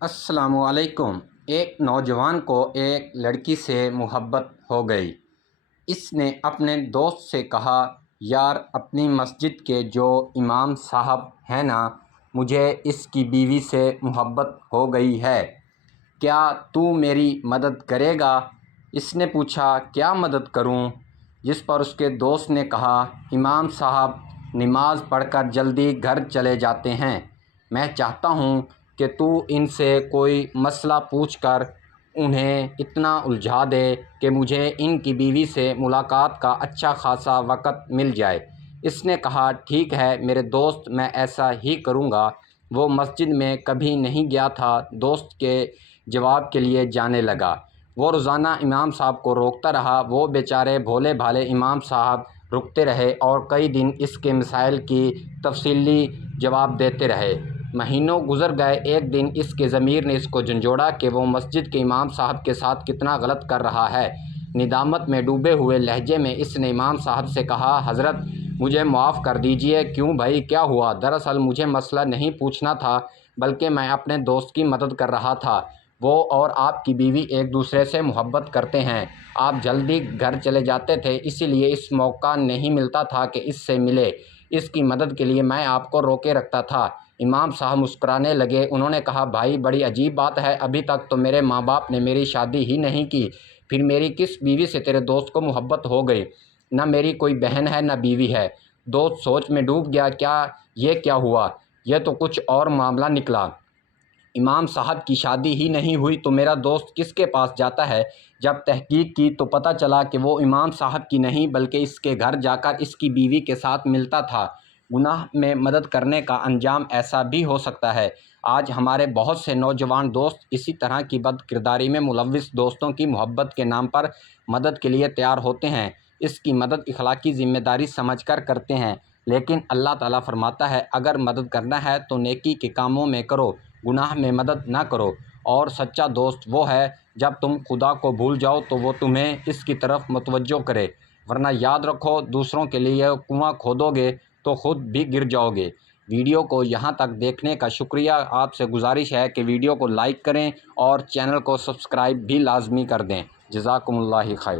السلام علیکم۔ ایک نوجوان کو ایک لڑکی سے محبت ہو گئی۔ اس نے اپنے دوست سے کہا، یار اپنی مسجد کے جو امام صاحب ہیں نا، مجھے اس کی بیوی سے محبت ہو گئی ہے، کیا تو میری مدد کرے گا؟ اس نے پوچھا، کیا مدد کروں؟ جس پر اس کے دوست نے کہا، امام صاحب نماز پڑھ کر جلدی گھر چلے جاتے ہیں، میں چاہتا ہوں کہ تو ان سے کوئی مسئلہ پوچھ کر انہیں اتنا الجھا دے کہ مجھے ان کی بیوی سے ملاقات کا اچھا خاصا وقت مل جائے۔ اس نے کہا، ٹھیک ہے میرے دوست، میں ایسا ہی کروں گا۔ وہ مسجد میں کبھی نہیں گیا تھا، دوست کے جواب کے لیے جانے لگا۔ وہ روزانہ امام صاحب کو روکتا رہا، وہ بیچارے بھولے بھالے امام صاحب رکتے رہے اور کئی دن اس کے مسائل کی تفصیلی جواب دیتے رہے۔ مہینوں گزر گئے۔ ایک دن اس کے ضمیر نے اس کو جھنجھوڑا کہ وہ مسجد کے امام صاحب کے ساتھ کتنا غلط کر رہا ہے۔ ندامت میں ڈوبے ہوئے لہجے میں اس نے امام صاحب سے کہا، حضرت مجھے معاف کر دیجئے۔ کیوں بھائی، کیا ہوا؟ دراصل مجھے مسئلہ نہیں پوچھنا تھا، بلکہ میں اپنے دوست کی مدد کر رہا تھا۔ وہ اور آپ کی بیوی ایک دوسرے سے محبت کرتے ہیں، آپ جلدی گھر چلے جاتے تھے، اسی لیے اس موقع نہیں ملتا تھا کہ اس سے ملے۔ اس کی مدد کے لیے میں آپ کو روکے رکھتا تھا۔ امام صاحب مسکرانے لگے۔ انہوں نے کہا، بھائی بڑی عجیب بات ہے، ابھی تک تو میرے ماں باپ نے میری شادی ہی نہیں کی، پھر میری کس بیوی سے تیرے دوست کو محبت ہو گئی؟ نہ میری کوئی بہن ہے نہ بیوی ہے۔ دوست سوچ میں ڈوب گیا، یہ کیا ہوا؟ یہ تو کچھ اور معاملہ نکلا۔ امام صاحب کی شادی ہی نہیں ہوئی تو میرا دوست کس کے پاس جاتا ہے؟ جب تحقیق کی تو پتہ چلا کہ وہ امام صاحب کی نہیں بلکہ اس کے گھر جا کر اس کی بیوی کے ساتھ ملتا تھا۔ گناہ میں مدد کرنے کا انجام ایسا بھی ہو سکتا ہے۔ آج ہمارے بہت سے نوجوان دوست اسی طرح کی بد کرداری میں ملوث دوستوں کی محبت کے نام پر مدد کے لیے تیار ہوتے ہیں۔ اس کی مدد اخلاقی ذمہ داری سمجھ کر کرتے ہیں، لیکن اللہ تعالیٰ فرماتا ہے، اگر مدد کرنا ہے تو نیکی کے کاموں میں کرو، گناہ میں مدد نہ کرو۔ اور سچا دوست وہ ہے جب تم خدا کو بھول جاؤ تو وہ تمہیں اس کی طرف متوجہ کرے، ورنہ یاد رکھو دوسروں کے لیے کنواں کھودو گے تو خود بھی گر جاؤ گے۔ ویڈیو کو یہاں تک دیکھنے کا شکریہ۔ آپ سے گزارش ہے کہ ویڈیو کو لائک کریں اور چینل کو سبسکرائب بھی لازمی کر دیں۔ جزاکم اللہ خیر۔